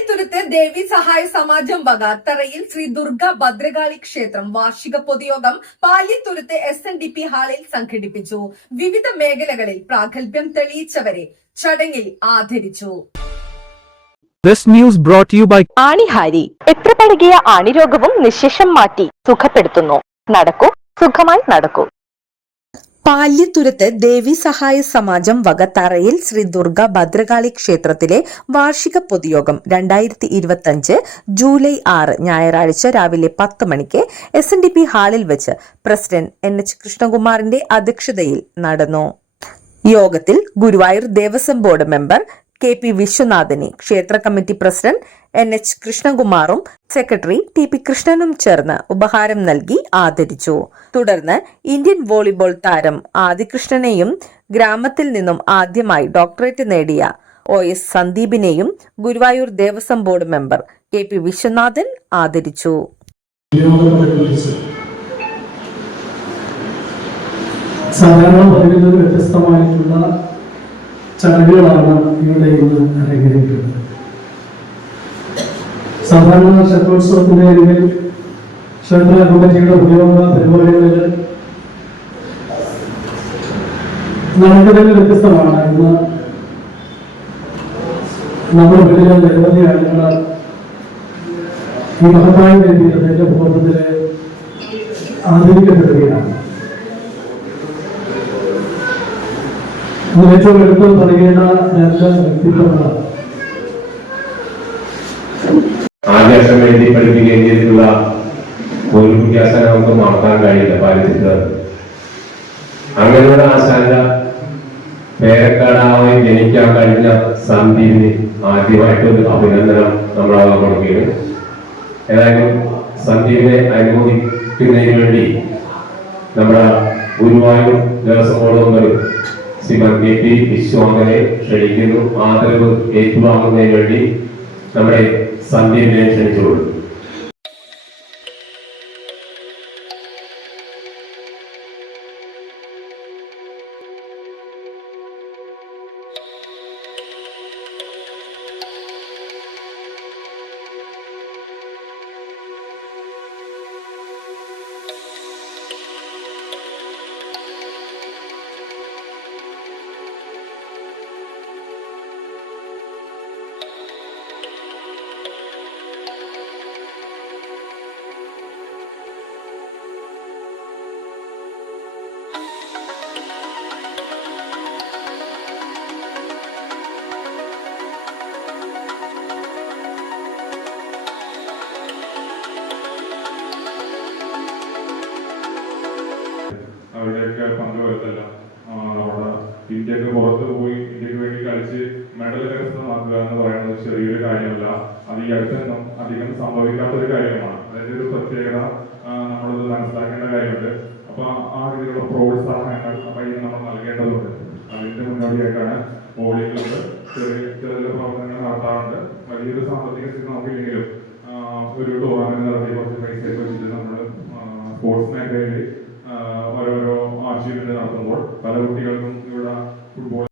പാല്യത്തുരുത്ത് ദേവി സഹായ സമാജം വക തറയിൽ ശ്രീ ദുർഗ ഭദ്രകാളി ക്ഷേത്രം വാർഷിക പൊതുയോഗം പാല്യത്തുരുത്ത് SNDP ഹാളിൽ സംഘടിപ്പിച്ചു. വിവിധ മേഖലകളിൽ പ്രാഗൽഭ്യം തെളിയിച്ചവരെ ചടങ്ങിൽ ആദരിച്ചു. This news brought to you by ആണിഹാരി. എത്ര പഴകിയ ആണിരോഗവും നിശേഷം മാറ്റി സുഖപ്പെടുത്തുന്നു. നടക്കൂ, സുഖമായി നടക്കൂ. പാല്യത്തുരുത്ത് ദേവി സഹായ സമാജം വക തറയിൽ ശ്രീ ദുർഗ ഭദ്രകാളി ക്ഷേത്രത്തിലെ വാർഷിക പൊതുയോഗം 2025 ജൂലൈ 6 ഞായറാഴ്ച രാവിലെ 10 മണിക്ക് SNDP ഹാളിൽ വെച്ച് പ്രസിഡന്റ് NH കൃഷ്ണകുമാറിന്റെ അധ്യക്ഷതയിൽ നടന്നു. യോഗത്തിൽ Guruvayur Devaswom board member KP വിശ്വനാഥനെ, ക്ഷേത്ര കമ്മിറ്റി പ്രസിഡന്റ് NH കൃഷ്ണകുമാറും സെക്രട്ടറി TP കൃഷ്ണനും ചേർന്ന് ഉപഹാരം നൽകി ആദരിച്ചു. തുടർന്ന് ഇന്ത്യൻ വോളിബോൾ താരം ആദികൃഷ്ണനെയും ഗ്രാമത്തിൽ നിന്നും ആദ്യമായി ഡോക്ടറേറ്റ് നേടിയ OS സന്ദീപിനെയും Guruvayur Devaswom board member KP വിശ്വനാഥൻ ആദരിച്ചു. സാധാരണ പതിവിൽ നിന്ന് വ്യത്യസ്തമായിട്ടുള്ള ചടങ്ങുകളാണ് ഇവിടെ ഇന്ന് അരങ്ങേറിയിട്ടുള്ളത്. സാധാരണ ക്ഷേത്രോത്സവത്തിന്റെ രീതിയിൽ ക്ഷേത്ര കമ്മിറ്റിയുടെ ഉപയോഗ പരിപാടികളിൽ നടക്കുന്നതിൽ വ്യത്യസ്തമാണ്. ഇന്ന് നമ്മുടെ വീട്ടിലെ നിരവധി ആളുകൾ ഈ മഹത്തായ രീതിയിൽ അതിന്റെ ബോധത്തില് ആദരിക്കപ്പെടുകയാണ്. ഏറ്റവും എളുപ്പം പറയുന്ന വ്യക്തിത്വങ്ങളാണ്. ആദ്യ അക്ഷരം എഴുതി പഠിപ്പിക്കുകയും ചെയ്തിട്ടുള്ള ഒരു വിദ്യാസനം നമുക്ക് മാറ്റാൻ കഴിയില്ല. പാലിച്ചിട്ട് അങ്ങനെയുള്ള ആശാന്റെ പേരക്കാടായി ജനിക്കാൻ കഴിഞ്ഞ സന്ദീപിന് ആദ്യമായിട്ടൊരു അഭിനന്ദനം നമ്മളാകാൻ കൊടുക്കുകയാണ്. ഏതായാലും സന്ദീപിനെ അനുമോദിക്കുന്നതിന് വേണ്ടി നമ്മുടെ ഗുരുവായൂർ ദേവസ്വം ബോർഡ് ശ്രീമാൻ KP വിശ്വനാഥനെ ക്ഷണിക്കുന്നു. ആദരവ് ഏറ്റുവാങ്ങുന്നതിന് വേണ്ടി നമ്മുടെ സന്ദീപിനെ ക്ഷണിച്ചുകൊള്ളു. അവരുടെയൊക്കെ പങ്ക് വരുത്തല്ല. നമ്മുടെ ഇന്ത്യക്ക് പുറത്ത് പോയി ഇന്ത്യക്ക് വേണ്ടി കളിച്ച് മെഡൽ കരസ്ഥമാക്കുക എന്ന് പറയുന്നത് ചെറിയൊരു കാര്യമല്ല. അത് ഈ അടുത്തൊന്നും അധികം സംഭവിക്കാത്തൊരു കാര്യമാണ്. അതിൻ്റെ ഒരു പ്രത്യേകത നമ്മളത് മനസ്സിലാക്കേണ്ട കാര്യമുണ്ട്. അപ്പൊ ആ രീതിയിലുള്ള പ്രോത്സാഹനങ്ങൾ നമ്മൾ നൽകേണ്ടതുണ്ട്. അതിന്റെ മുന്നോടിയായിട്ടാണ് ബോളിംഗ് ക്ലബ്ബ് ചെറിയ ചെറിയ പ്രവർത്തനങ്ങൾ നടത്താറുണ്ട്. വലിയൊരു സാമ്പത്തിക സ്ഥിതി നോക്കിയില്ലെങ്കിലും ഒരു ടൂർണമെന്റ് നടത്തി കുറച്ച് പൈസ വെച്ചിട്ട് നമ്മൾ സ്പോർട്സ് മേഖലയിൽ ഓരോരോ അച്ചീവ്മെന്റ് നടത്തുമ്പോൾ പല കുട്ടികൾക്കും